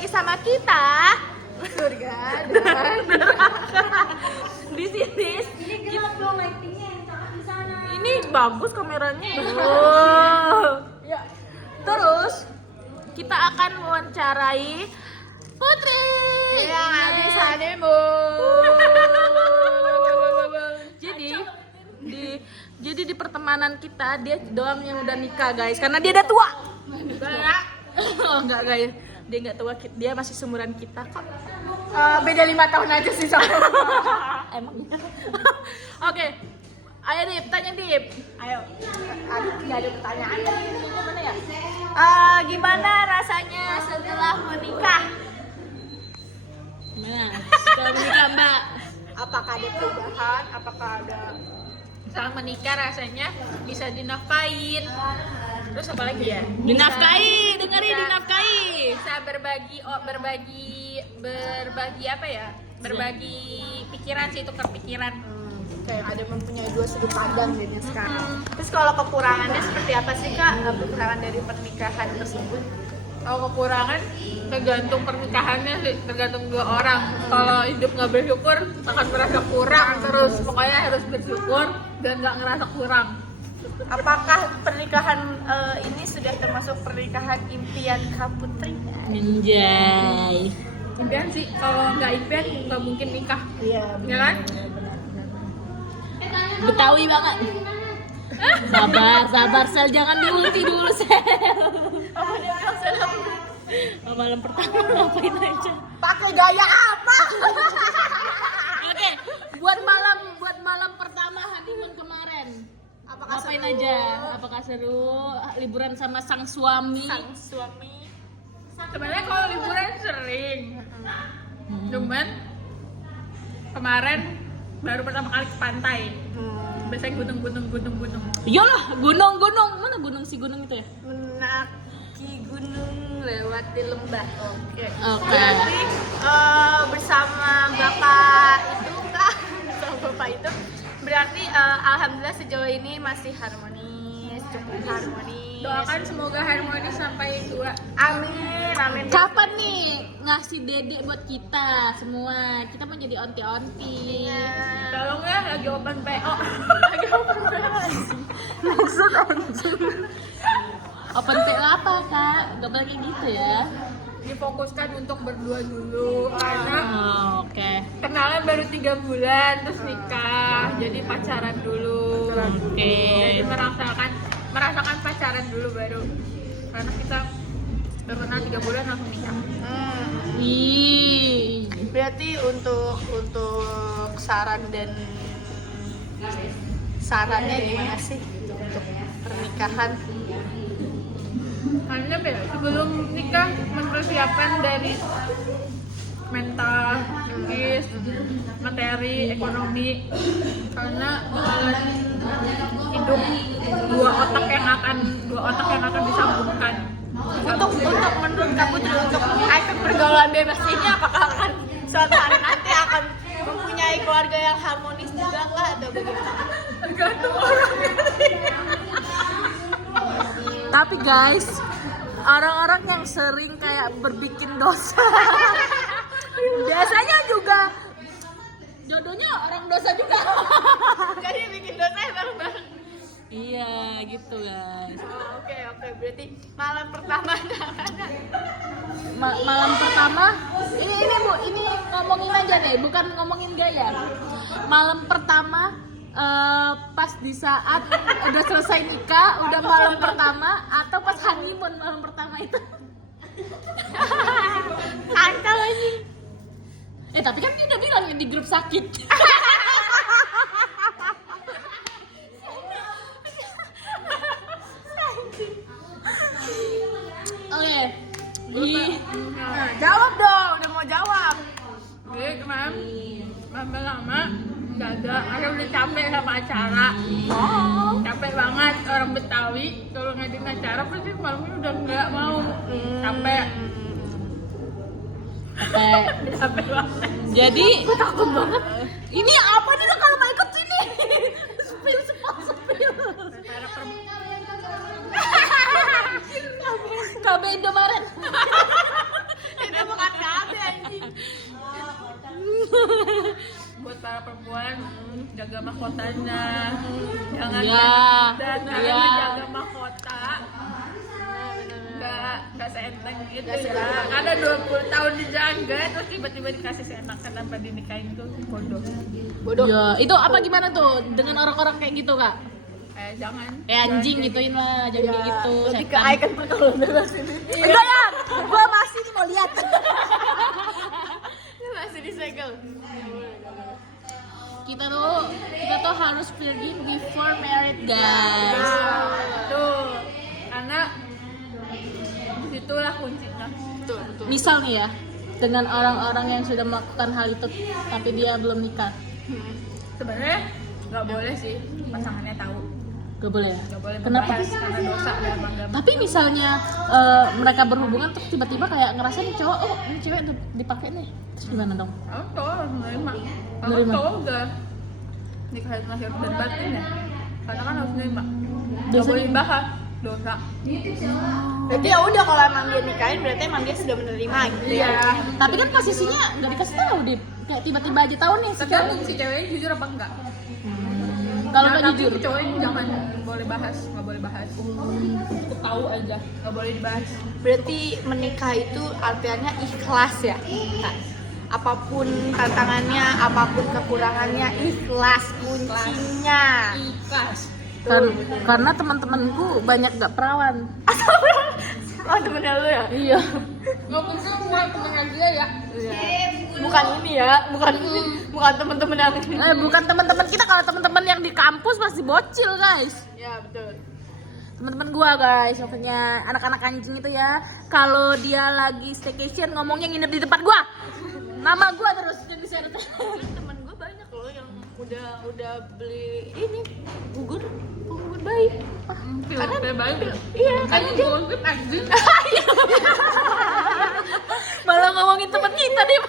lagi sama kita surga dan neraka. Di sini Ini gelap dong lightingnya yang cakep di sana. ini bagus kameranya. Wow. Ya. Terus kita akan mewawancarai Putri Yang habis honeymoon. Jadi di pertemanan kita dia doang yang udah nikah guys, karena dia udah tua. Oh enggak guys, dia nggak tua, dia masih seumuran kita kok. Beda 5 tahun aja sih soalnya. Emangnya. Oke, ayo Dip, tanya Dip. Ayo. Aduh, nggak ada pertanyaan. Gimana ya? Gimana rasanya setelah menikah? Gimana? Setelah menikah Mbak? Apakah ada perubahan? Apakah ada Setelah menikah rasanya bisa dinafkain. Terus apa lagi ya? Dinafkahi, dengerin Bisa- dinafkahi. Bisa berbagi apa ya? Berbagi pikiran sih, tukar pikiran. kayak ada mempunyai dua sudut pandang jadinya sekarang? Terus kalau kekurangannya seperti apa sih Kak? Kekurangan dari pernikahan tersebut? Kalau kekurangan tergantung pernikahannya sih, tergantung dua orang. Kalau hidup nggak bersyukur akan merasa kurang terus. Pokoknya harus bersyukur dan nggak ngerasa kurang. Apakah pernikahan ini sudah termasuk pernikahan impian Kak Putri? Anjay. Impian sih, kalau nggak impian nggak mungkin nikah, Iya. ya kan? Betawi banget. Sabar Sel, jangan diulti dulu Sel. Apa dia bilang salah? Malam pertama ngapain aja? Pakai gaya apa? Oke, buat malam pertama honeymoon kemarin. Apakah Ngapain seru? aja? Apakah seru? Liburan sama sang suami? Sang suami. Sebenarnya kalau liburan sering, cuman kemarin baru pertama kali ke pantai. Biasanya gunung. Iyalah, gunung. Mana gunung si gunung itu ya? Mendaki gunung lewati lembah. Oke. Oke. Berarti bersama bapak itu Kak, bersama bapak itu berarti alhamdulillah sejauh ini masih harmonis, cukup harmonis. Doakan semoga harmonis sampai tua. Amin. Kapan nih ngasih dedek buat kita semua? Kita mau jadi onti-onti. Tolong ya, lagi open PO. Maksud anjing. Open PO apa kak? Gak boleh kayak gitu ya. Difokuskan untuk berdua dulu karena Oh, oke. kenalan baru 3 bulan terus nikah, jadi pacaran dulu. Oke. Jadi merasakan pacaran dulu baru, karena kita baru kenal 3 bulan langsung nikah. Wih. Berarti untuk sarannya gimana sih untuk pernikahan? Karena sebelum nikah mempersiapkan dari mental, psikis, materi, ekonomi, karena bakalan hidup dua otak yang akan disambungkan. Untuk menurut Kak Putri, untuk ikon pergaulan bebas ini apakah akan suatu hari nanti akan mempunyai keluarga yang harmonis juga kah atau bagaimana? Tergantung orangnya. Tapi guys, orang-orang yang sering kayak berbikin dosa, biasanya juga jodohnya orang dosa juga. Jadi bikin dosa ya bareng-bareng. Iya, gitu guys. Oke, berarti malam pertama Malam pertama, ini Bu, ini ngomongin aja deh, bukan ngomongin gaya. Malam pertama pas di saat udah selesai nikah, udah malam pertama atau pas honeymoon malam pertama itu. Angkel aja. Tapi kan dia udah bilang ya di grup sakit. Oke. Jawab dong, udah mau jawab. Jadi kemarin lama-lama nggak ada, karena udah capek sama acara. Capek banget orang Betawi kalau ngadain acara pasti malamnya udah nggak mau. Capek banget. Jadi takut banget. Ini apa nih kalau mau ikut sini? Spill. KB Indomaret. Ini mau para perempuan jaga mahkotanya, jangan Iya, dan iya. jaga mahkota. Nggak seenteng itu ya. Ada 20 tahun dijaga terus tiba-tiba dikasih seenakan tanpa dinikahin tuh bodoh. Ya, itu apa gimana tuh dengan orang-orang kayak gitu kak? Jangan. Anjing gituin lah, jangan kayak gitu. Lebih ke Setan. icon perkaulan bebas ini. Enggak ya, gua masih nih mau lihat. Ini masih disegel. Kita tuh harus virgin before married guys. Nah, tuh karena disitulah kuncinya. Betul, betul. Misal nih ya, dengan orang-orang yang sudah melakukan hal itu tapi dia belum nikah, Sebenarnya nggak boleh sih pasangannya tahu. gak boleh ya? Nggak boleh Kenapa? membahas karena dosa dan agama. Tapi misalnya mereka berhubungan terus tiba-tiba kayak ngerasa nih cowok, oh ini cewek tuh dipakai nih, terus gimana dong? Aku cowok harus menerima. Kalau Menerima. cowok udah nikahin lahir dan batin ya, karena kan harus menerima. Nggak Dosanya? boleh dibahas dosa. Berarti ya udah kalau emang dia nikahin berarti emang dia sudah menerima gitu ya. Tapi kan posisinya nggak dikasih tahu deh, kayak tiba-tiba aja tahu nih si cewek. Tergantung si ceweknya jujur apa enggak. Kalau Nah, nggak tapi jujur, cowoknya jangan boleh bahas, nggak boleh bahas. Cukup tahu aja, nggak boleh dibahas. Berarti menikah itu artinya ikhlas ya. Kak? Apapun tantangannya, apapun kekurangannya, ikhlas kuncinya. Ikhlas. karena teman-temanku banyak gak perawan. Oh temennya lu ya? Iya. Nggak mungkin mulai temennya dia ya. Bukan ini ya, bukan temen-temen yang Bukan teman-teman kita, kalau teman-teman yang di kampus pasti bocil guys. ya betul. Teman-teman gua guys, maksudnya anak-anak anjing itu ya, kalau dia lagi staycation ngomongnya nginep di tempat gua. Nama gua terus jadi seret. Temen gue banyak loh yang udah beli ini gugur bayi. Karena baik. Iya, Kan gue anjing. Malah ngomongin teman kita deh.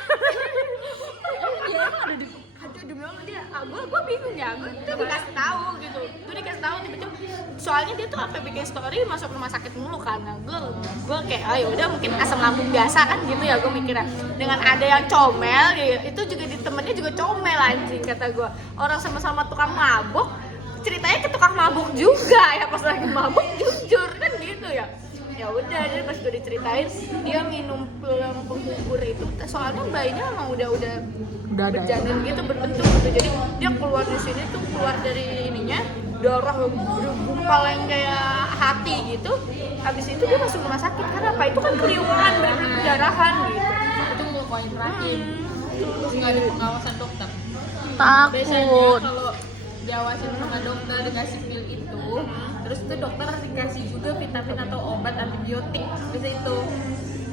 Aduh demi Allah dia, gue bingung ya, gue tuh dikasih tahu gitu, gue dikasih tahu tiba-tiba, soalnya dia tuh sampai bikin story masuk rumah sakit mulu karena gue kayak, oh ya udah mungkin asam lambung biasa kan gitu ya, gue mikirnya dengan ada yang comel, ya, itu juga di temennya juga comel anjing kata gue, orang sama-sama tukang mabuk, ceritanya ke tukang mabuk juga ya pas lagi mabuk jujur kan gitu ya. Ya udah, jadi pas gue diceritain dia minum penggugur itu soalnya bayinya emang udah Udah ada ya? berjalan gitu berbentuk gitu, jadi dia keluar di sini tuh keluar dari ininya darah gumpal yang kayak hati gitu, habis itu dia masuk rumah sakit karena apa, itu kan keriuhan berdarahan gitu. Itu mau koin rahim. Terus nggak ada pengawasan dokter. Biasanya Takut. kalau diawasin sama dokter dikasih pil itu, terus itu dokter dikasih juga vitamin atau obat antibiotik. Bisa itu.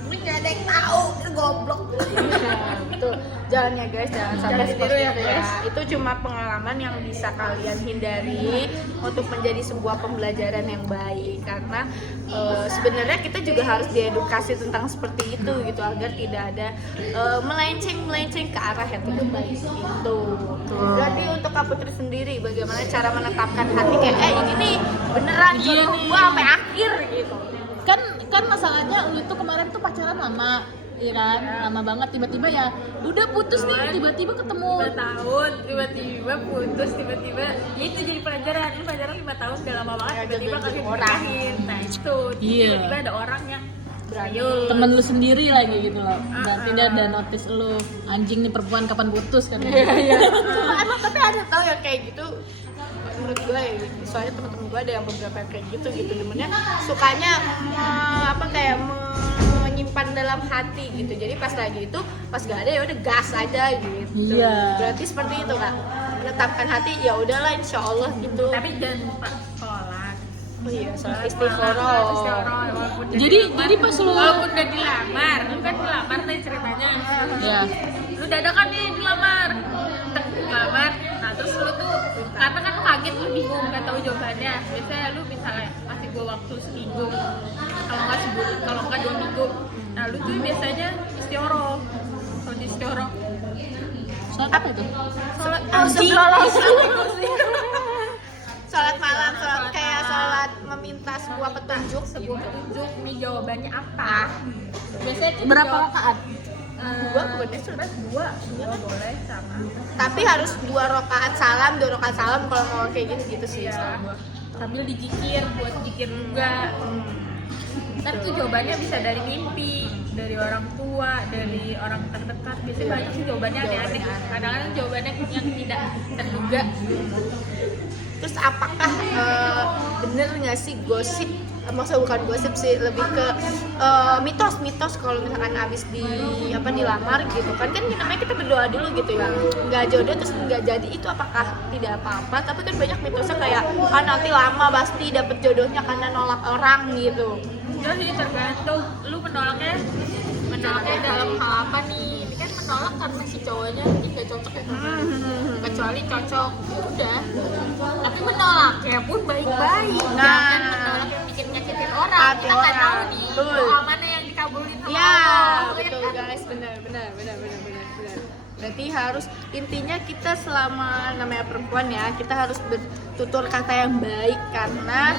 Mungkin nggak ada yang tahu, itu goblok. Betul. Jangan ya guys, jangan sampai Jangan seperti ditiru ya, itu ya. guys. Itu cuma pengalaman yang bisa kalian hindari untuk menjadi sebuah pembelajaran yang baik. Karena sebenarnya kita juga harus diedukasi tentang seperti itu gitu agar tidak ada melenceng ke arah yang tidak baik itu. Jadi untuk Kak Putri sendiri, bagaimana cara menetapkan hati kayak ini nih beneran Iya jodoh nih. gua sampai akhir gitu. Kan masalahnya lu itu kemarin tuh pacaran lama, iya kan? Lama banget, tiba-tiba ya udah putus nih, tiba-tiba ketemu. 5 tahun, tiba-tiba putus, tiba-tiba ya itu jadi pelajaran. Ini pelajaran 5 tahun udah lama banget, Ya, tiba-tiba jadi kalian orang. nikahin. Nah itu, Iya. tiba-tiba ada orang yang Berani. Temen lu sendiri lagi gitu loh. Berarti dia ada notice lu, anjing nih perempuan kapan putus kan. Emang tapi ada tau yang kayak gitu menurut gue ya, soalnya teman-teman gue ada yang beberapa yang kayak gitu demennya sukanya menyimpan dalam hati gitu, jadi pas lagi itu pas gak ada ya udah gas aja gitu. Iya. Berarti seperti itu Kak, menetapkan hati ya udahlah insya Allah gitu. tapi jangan lupa sholat. Oh iya, sholat istiqoroh. Jadi pas lu walaupun udah dilamar, lu kan dilamar nih ceritanya. ya. Lu dadakan nih dilamar. Dilamar. Nah, terus lu tuh karena kan kaget, lu bingung gak tahu jawabannya. Biasanya lu misalnya kasih gua waktu seminggu. Kalau nggak sebulan, kalau nggak 2 minggu. Nah, lu tuh biasanya istiqoroh. Sholat istiqoroh. Sholat apa itu? Sholat Anjing. sholat malam, sholat kayak sholat meminta sebuah petunjuk Sebuah petunjuk nih jawabannya apa. Biasanya tuh Berapa dijawab rakaat? Dua bukannya sunat dua. boleh sama. Tapi harus 2 rakaat salam kalau mau kayak gitu sih. Iya. Sambil dicikir, buat jikir juga. Ntar tuh jawabannya bisa dari mimpi, dari orang tua, dari orang terdekat. Biasanya banyak sih jawabannya aneh-aneh. Kadang-kadang jawabannya yang tidak terduga. Terus apakah bener nggak sih gosip? Maksudnya bukan gosip sih, lebih ke mitos kalau misalkan abis dilamar gitu kan namanya kita berdoa dulu gitu ya, nggak jodoh terus nggak jadi, itu apakah tidak apa-apa? Tapi kan banyak mitosnya kayak nanti lama pasti dapet jodohnya karena nolak orang gitu. Jadi tergantung lu menolaknya dalam hal apa nih? Ini kan menolak karena si cowoknya nggak cocok ya. Kecuali cocok, ya udah. Tapi menolaknya pun baik-baik. Nah. Jangan menolak yang bikin nyakitin orang. Hati Kita nggak tahu orang. nih Betul. doa mana yang dikabulin sama Ya, Allah. betul guys, benar. Berarti harus intinya kita selama namanya perempuan ya, kita harus bertutur kata yang baik karena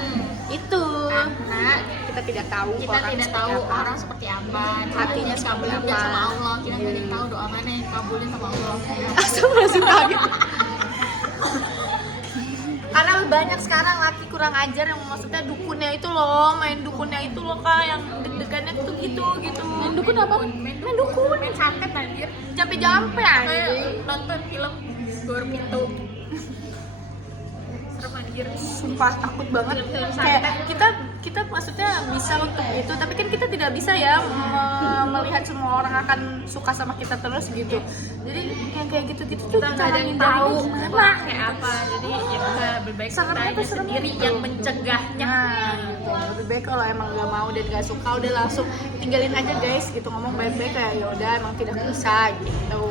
itu Karena kita tidak tahu kita orang tidak seperti tahu apa. orang seperti apa, Hatinya yang seperti dikabulin apa. sama Allah. Kita nggak ada yang tahu doa mana yang dikabulin sama Allah. Langsung masuk kaget. Karena banyak sekarang laki kurang ajar yang maksudnya dukunnya itu loh, main dukunnya itu loh Kak, yang deg-degannya tuh gitu. Main dukun apa? Main dukun. Main santet anjir. Jampe-jampe anjing. Kayak nonton film Gor Pintu. Serem anjir. Sumpah takut banget. Film-film Kayak santet. kita maksudnya bisa untuk itu, tapi kan kita tidak bisa ya melihat semua orang akan suka sama kita terus gitu. Jadi yang kayak gitu-gitu tuh Kita nggak ada yang tahu orang kayak apa. Jadi ya udah lebih baik kita Sangatnya aja tuh serem sendiri gitu. yang mencegahnya. Nah, gitu. Lebih baik kalau emang nggak mau dan nggak suka udah langsung tinggalin aja guys gitu, ngomong baik-baik kayak ya udah emang tidak bisa gitu.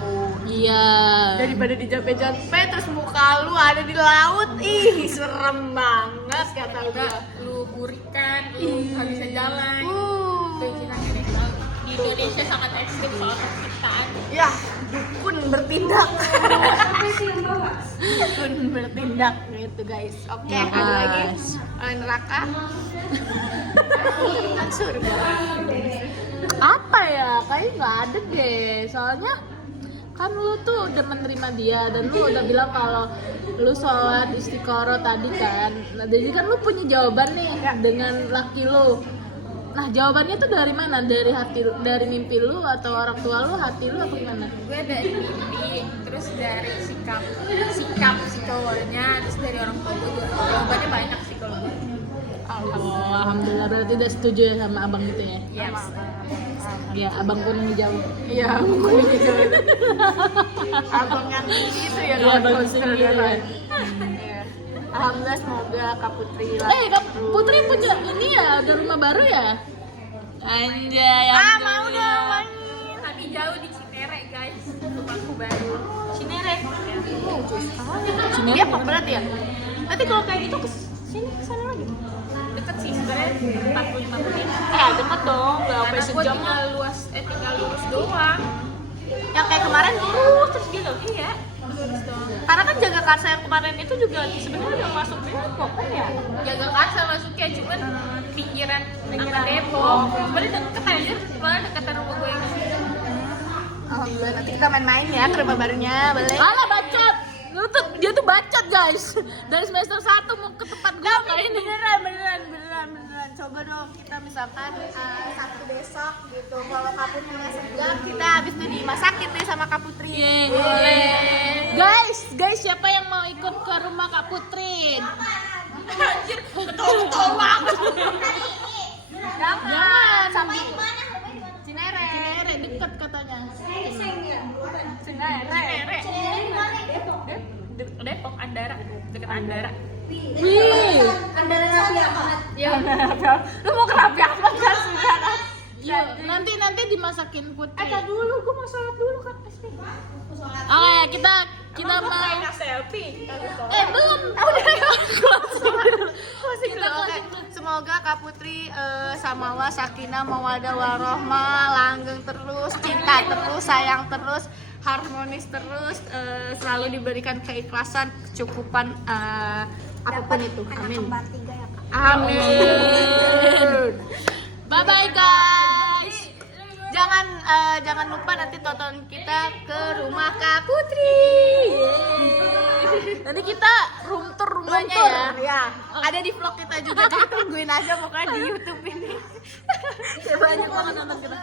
Iya. Daripada dijampe-jampe terus muka lu ada di laut, ih serem banget kata Juga gua. lu burikan, lu nggak bisa jalan. Tuh kita ngeri banget. Di Indonesia sangat ekstrim soal penciptaan. Ya, dukun bertindak. Dukun bertindak gitu guys. Oke, Ya, ada lagi guys. neraka. Kan surga. Apa ya? Kayaknya nggak ada deh. Soalnya kan lu tuh udah menerima dia dan lu udah bilang kalau lu sholat istiqoroh tadi kan. Nah, jadi kan lu punya jawaban nih dengan laki lu. Nah, jawabannya tuh dari mana? Dari hati lu, dari mimpi lu atau orang tua lu, hati lu apa gimana? Gue dari mimpi, terus dari sikap si cowoknya, terus dari orang tua gue juga. Jawabannya banyak sih kalau gue. Oh, alhamdulillah berarti udah setuju ya sama abang itu ya. Yes. Ya, abang kuning hijau. Iya, bukan gitu. Abang yang itu ya, Iya, abang sendiri ya. Iya. Alhamdulillah semoga Kak Putri Kak Putri punya ini ya, ada rumah baru ya? Anjay. mau dong main. Tapi jauh di Cinere guys, rumahku baru. Cinere. Dia apa berarti ya? Nanti kalau kayak gitu ke sini ke sana lagi. Deket sih sebenarnya 45 menit. Deket dong, nggak sampai Karena gue sejam. tinggal lurus doang. Yang kayak kemarin lurus terus gitu. Iya, lurus doang. Karena kan jaga karsa yang kemarin itu juga sebenarnya udah masuk Depok kan ya? Jaga Karsa masuknya cuman pinggiran sama Depok. Sebenarnya deket aja, malah deketan rumah gue yang sini. Alhamdulillah nanti kita main-main ya ke rumah barunya, boleh? Alah bacot. Dia tuh bacot guys. Dari semester 1 mau ke tempat gua kayak ini. Beneran. Coba dong kita misalkan Sabtu besok gitu. Kalau Kak Putri segar, kita habis itu dimasakin nih sama Kak Putri. Guys, siapa yang mau ikut ke rumah Kak Putri? Anjir, betul banget. Jangan. Sampai Cinere. Cinere deket katanya. Cinere. Depok, Andara, deket Andara. Wih. Ya, Lu mau kerapi apa kan sudah kan? Iya, nanti dimasakin Putri. Dulu, gue mau sholat dulu kan pasti. Oke, kita mau selfie. belum. Closing dulu. Oke. Semoga Kak Putri samawa sakinah mawadah warohmah langgeng terus, cinta terus, sayang terus, harmonis terus, selalu diberikan keikhlasan, kecukupan apapun itu. Amin. Amin. Bye bye guys. Jangan jangan lupa nanti tonton kita ke rumah Kak Putri. Nanti kita room tour rumahnya Luntur, ya. ya. Ada di vlog kita juga, jadi tungguin aja pokoknya di YouTube ini. Kayak banyak banget nonton kita.